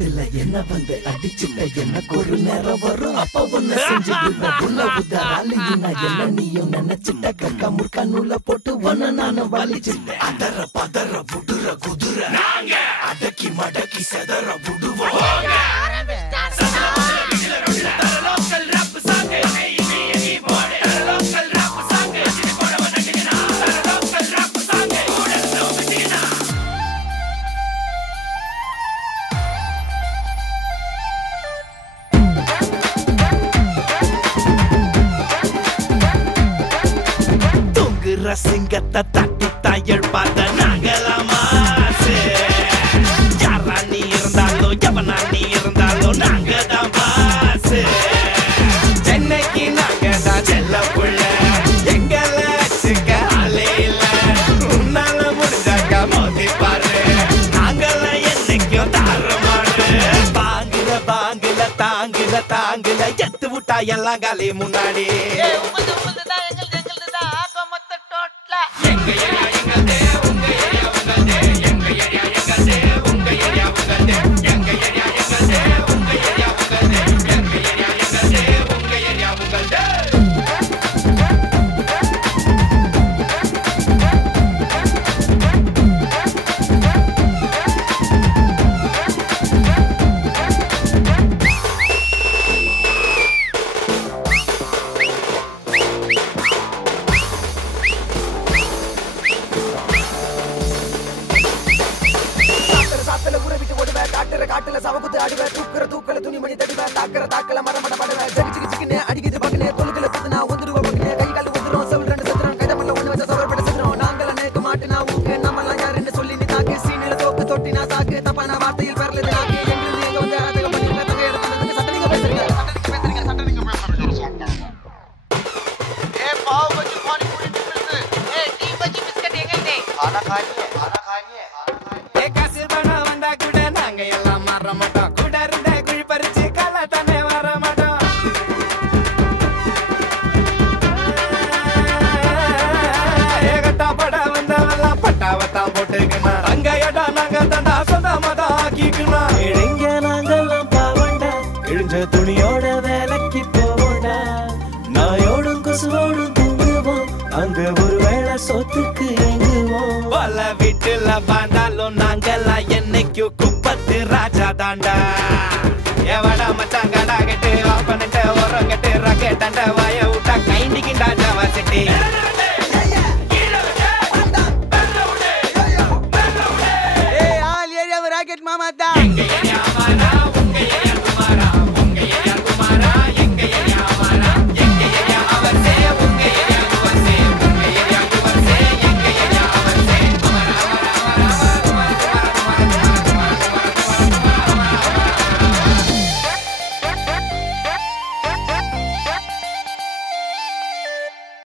நேரத்துல என்ன வந்து அடிச்சுட்ட எனக்கு ஒரு நேரம் வரும் அப்ப ஒன்ன செஞ்சுடுவேன் உள்ள உதாராலினா என்ன நீயும் நினைச்சிட்ட கக்கா முற்கா நூல போட்டு ஒன்ன நானும் வலிச்சுட்டேன் அதர பதற புடுற குதுற நாங்க அடக்கி மடக்கி செதற விடுவோம் சிங்கத்தை தட்டி தாயல் பார்த்த நாங்களாமா யாரா நீ இருந்தாலும் எவனா நீ இருந்தாலும் நாங்க தான் பாசு சென்னைக்கு நாங்க தான் செல்ல புள்ள எங்களை வச்சுக்க ஆளே இல்ல உன்னால முடிஞ்சாக்க மோதி பாரு நாங்களாம் என்னைக்கும் தாரமாடு பாங்குல பாங்குல தாங்குல தாங்குல எத்து விட்டா எல்லாம் காலி முன்னாடி காட்டுல சவகுத்து ஆடுவேன் தூக்குற தூக்கல துணிமணி தடுவேன் தாக்குற தாக்கல மரமட படுவேன் ஜெகிச்சு சிக்கினே அடிக்குது பக்கனே தொழுக்கல பத்துனா வந்துடுவ பக்கனே கை கால் வந்துரும் செவல் ரெண்டு சத்துறோம் கைதமல்ல ஒண்ணு வச்ச சவர் பட சத்துறோம் நாங்கள நேக்கு மாட்டுனா ஊக்கு நம்மலாம் யாருன்னு சொல்லி நீ தாக்கு சீனில தோக்கு தொட்டினா சாக்கு தப்பான வார்த்தையில் பெறலது நாக்கு எங்களுக்கு எங்க வந்து ஆதக பண்ணி தங்க எடுத்து சட்டனிங்க பேசுறீங்க ஏ பாவ் பஜ்ஜி பானி பூரி டிஃபரன்ஸ் ஏ டீ பஜ்ஜி பிஸ்கட் எங்கடே ஆனா காணியே ஏ காசில் பண வந்தா கூட நாங்க எல்லாம் மாற மாட்டோம் கூட இருந்த குழி பறிச்சு கல தானே வர மாட்டோம் ஏகட்டா பட வந்தவெல்லாம் பட்டாவத்தான் போட்டுக்கணும் அங்க ஏடா நாங்க தண்டா சொந்தமா தான் ஆக்கிக்கணும் இளைஞ நாங்கெல்லாம் பாவண்டா இழிஞ்ச துணியோட வேலைக்கு போவோண்டா நாயோடும் கொசுவோடும் தூங்குவோம் அங்க ஒரு வேளை சொத்துக்கு எங்குவோம் பல வீட்டுல